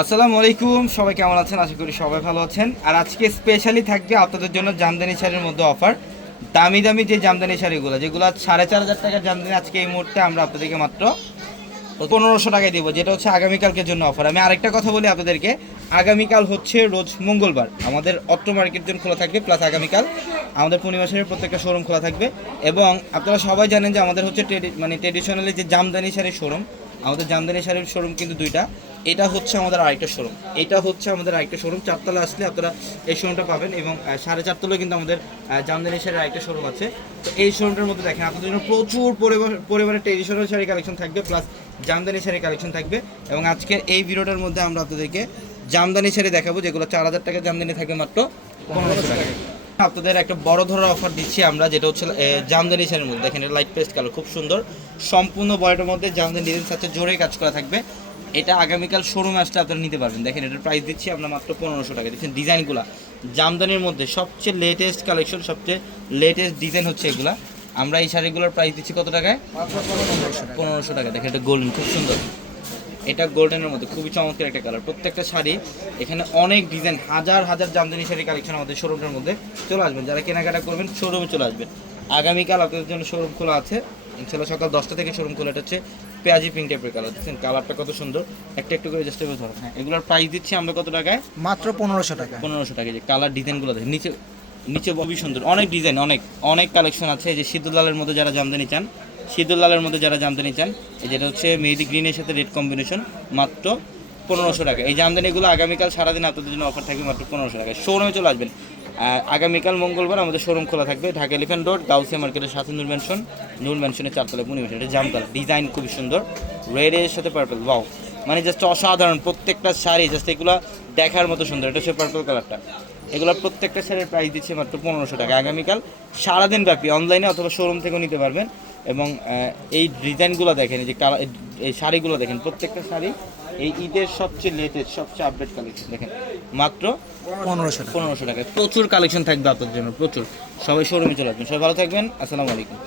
আসসালামু আলাইকুম, সবাই কেমন আছেন? আশা করি সবাই ভালো আছেন। আর আজকে স্পেশালি থাকবে আপনাদের জন্য জামদানি শাড়ির মধ্যে অফার দামি দামি যে জামদানি শাড়িগুলো, যেগুলো সাড়ে চার হাজার টাকার জামদানি, আজকে এই মুহূর্তে আমরা আপনাদেরকে মাত্র পনেরোশো টাকায় দিব, যেটা হচ্ছে আগামীকালকের জন্য অফার আমি আরেকটা কথা বলি আপনাদেরকে, আগামীকাল হচ্ছে রোজ মঙ্গলবার। আমাদের অত্র মার্কেট জন্য খোলা থাকবে প্লাস আগামীকাল আমাদের পূর্ণিমাসের প্রত্যেকটা শোরুম খোলা থাকবে। এবং আপনারা সবাই জানেন যে আমাদের হচ্ছে মানে ট্রেডিশনালি যে জামদানি শাড়ির শোরুম আমাদের জামদানি শাড়ির শোরুম কিন্তু দুইটা। এটা হচ্ছে আমাদের আরেকটা শোরুম এটা হচ্ছে আমাদের আরেকটা শোরুম চারতলা আসলে আপনারা এই শোরুমটা পাবেন এবং সাড়ে চারতলায় কিন্তু আমাদের জামদানি শাড়ির আরেকটা শোরুম আছে। তো এই শোরুমটার মধ্যে দেখেন, আপনাদের জন্য প্রচুর পরিবার, পরিবারের ট্রেডিশনাল শাড়ি কালেকশন থাকবে প্লাস জামদানি শাড়ি কালেকশন থাকবে। এবং আজকের এই ভিডিওটার মধ্যে আমরা আপনাদেরকে জামদানি শাড়ি দেখাবো, যেগুলো চার হাজার টাকা জামদানি থাকবে মাত্র পনেরোশো টাকা আপনাদের একটা বড় ধরনের অফার দিচ্ছি আমরা, যেটা হচ্ছে জামদানি শাড়ির মধ্যে। দেখেন লাইট পেস্ট কালার, খুব সুন্দর। সম্পূর্ণ বডিটার মধ্যে জামদানি ডিজাইন সাথে জোরে কাজ করা থাকবে। এটা আগামীকাল শোরুমে আসলে আপনারা নিতে পারবেন। দেখেন, এটার প্রাইস দিচ্ছি আমরা মাত্র পনেরোশো টাকা। দেখছেন ডিজাইনগুলো জামদানির মধ্যে সবচেয়ে লেটেস্ট কালেকশন সবচেয়ে লেটেস্ট ডিজাইন হচ্ছে এগুলা। আমরা এই শাড়িগুলোর প্রাইস দিচ্ছি কত টাকায়? পনেরোশো টাকা। দেখেন, এটা গোল্ডেন খুব সুন্দর। এটা গোল্ডেনের মধ্যে খুবই চমৎকার একটা কালার প্রত্যেকটা শাড়ি এখানে অনেক ডিজাইন হাজার হাজার জামদানি শাড়ি কালেকশন আমাদের শোরুমটার মধ্যে চলে আসবেন যারা কেনাকাটা করবেন শোরুমে চলে আসবেন। আগামীকাল আপনাদের জন্য শোরুম খোলা আছে। ইনশাল্লাহ সকাল দশটা থেকে শোরুম খোলা এটা হচ্ছে পেঁয়াজি পিঙ্ক টাইপের কালার দেখছেন কালারটা কত সুন্দর। একটা একটু করে জাস্ট ধরো। হ্যাঁ এগুলোর প্রাইস দিচ্ছি আমরা কত টাকায়? মাত্র পনেরোশো টাকা পনেরোশো টাকা যে কালার ডিজাইনগুলো দেখেন নিচে নিচে খুবই সুন্দর। অনেক ডিজাইন অনেক অনেক কালেকশন আছে। যে সিদ্ধ লালের মধ্যে যারা জামদানি চান সিদ্ধ লালের মধ্যে যারা জামদানি চান, এই যেটা হচ্ছে মেহেদি গ্রিনের সাথে রেড কম্বিনেশন, মাত্র পনেরোশো টাকা। এই জামদানিগুলো আগামীকাল সারাদিন আপনাদের জন্য অফার থাকবে মাত্র পনেরোশো টাকা শোরুমে চলে আসবেন। আগামীকাল মঙ্গলবার আমাদের শোরুম খোলা থাকবে, ঢাকা এলিফেন্ট রোড গাউসিয়া মার্কেটের সাথে নূর ম্যানশন নূর ম্যানশনের চারতলায় পূর্ণিমা এটা জাম ডিজাইন খুবই সুন্দর। রেডের সাথে পার্পল বাউ মানে জাস্ট অসাধারণ। প্রত্যেকটা শাড়ি জাস্ট এগুলো দেখার মতো সুন্দর। এটা হচ্ছে পার্পল কালারটা এগুলোর প্রত্যেকটা শাড়ির প্রাইস দিচ্ছে মাত্র পনেরোশো টাকা। আগামীকাল সারাদিন ব্যাপী অনলাইনে অথবা শোরুম থেকেও নিতে পারবেন। এবং এই ডিজাইনগুলো দেখেন এই যে কালার এই শাড়িগুলো দেখেন প্রত্যেকটা শাড়ি এই ঈদের সবচেয়ে লেটেস্ট সবচেয়ে আপডেট কালেকশন দেখেন মাত্র পনেরোশো পনেরোশো টাকায় প্রচুর কালেকশন থাকবে আপনাদের জন্য প্রচুর। সবাই শোরুমে চলে আসবেন। সবাই ভালো থাকবেন আসসালামু আলাইকুম।